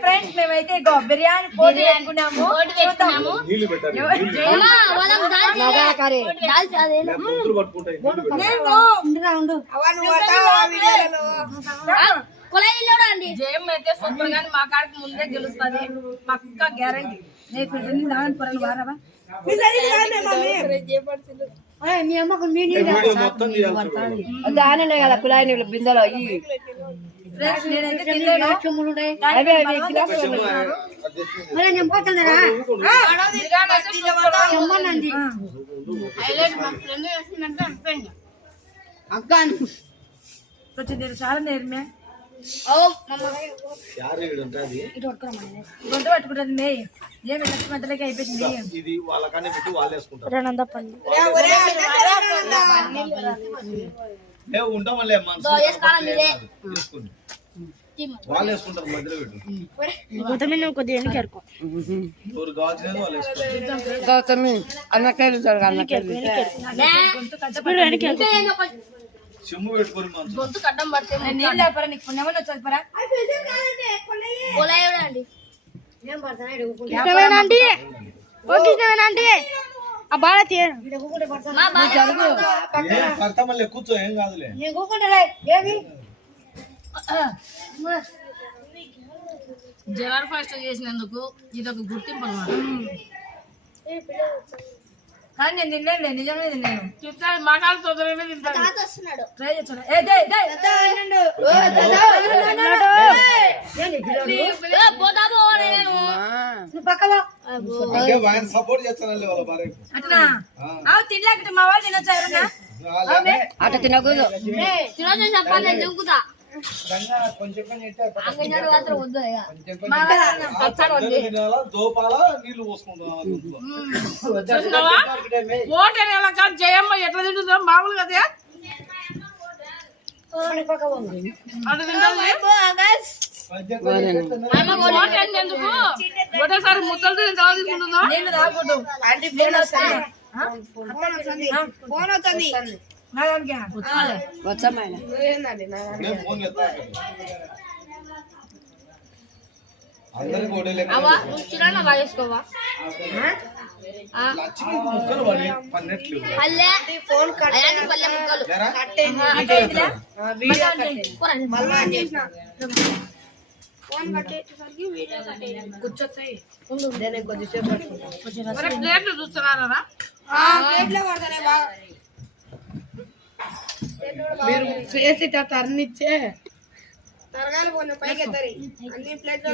Friends మేమైతే ఇగో బిర్యానీ పోటీ పెట్టుకున్నాము. జయం అయితే సూపర్ గాని మా కాడికి ముందే గెలుస్తుంది పక్కా గ్యారంటీ. దానే కదా కుళాయి నీళ్ళు బిందెలో చాలా నేర్మే గొంత పట్టుకుంటుంది మే ఏమి లక్ష మధ్యలోకి అయిపోయింది. ఇది వాళ్ళకనే పెట్టి వాళ్ళు వేసుకుంటారు. మేము ఉంటామలే వాళ్ళు వేసుకుంటారు మధ్యలో పెట్టు. ఎవరు కావాల్సినది వాళ్ళు వేసుకుంటారు. చెమ్ము పెట్టుకొని గొంతు కడ్డం పడితే నీళ్ళు లేపరా నీకు పుణ్యమని వచ్చేది పరా. మళ్ళీ కూర్చో ఏం కాదులే. జవాన్ ఫాస్ట్ చేసినందుకు ఇది ఒక గుర్తింపు అన్నమాట. కానీ నేను తినలేదు, నిజంగా తిన్నాను. చెప్తాను మా కాదు తొందరగా తింటాను. ట్రై చేస్తాను. సపోర్ట్ చేస్తాను వాళ్ళ భార్యకు. అట్లా తినలేక మా వాళ్ళు తినొచ్చు ఎవరన్నా అట్లా తినకూడదు. చెప్పాలి దుంకుతా నీళ్లు పోసుకుంటాం. జయమ్మ ఎట్లా తింటుందో మామూలుగా అదే ఒకటేసారి ముద్దలు తీసుకుంటుందో. నేను తాగకూడదు. ముక్కలు పన్నెట్లు చూస్తున్నారా మీరు చేసి టర్న్ ఇచ్చే తరగాలి పైకి ఎత్తరి అన్ని ప్లేట్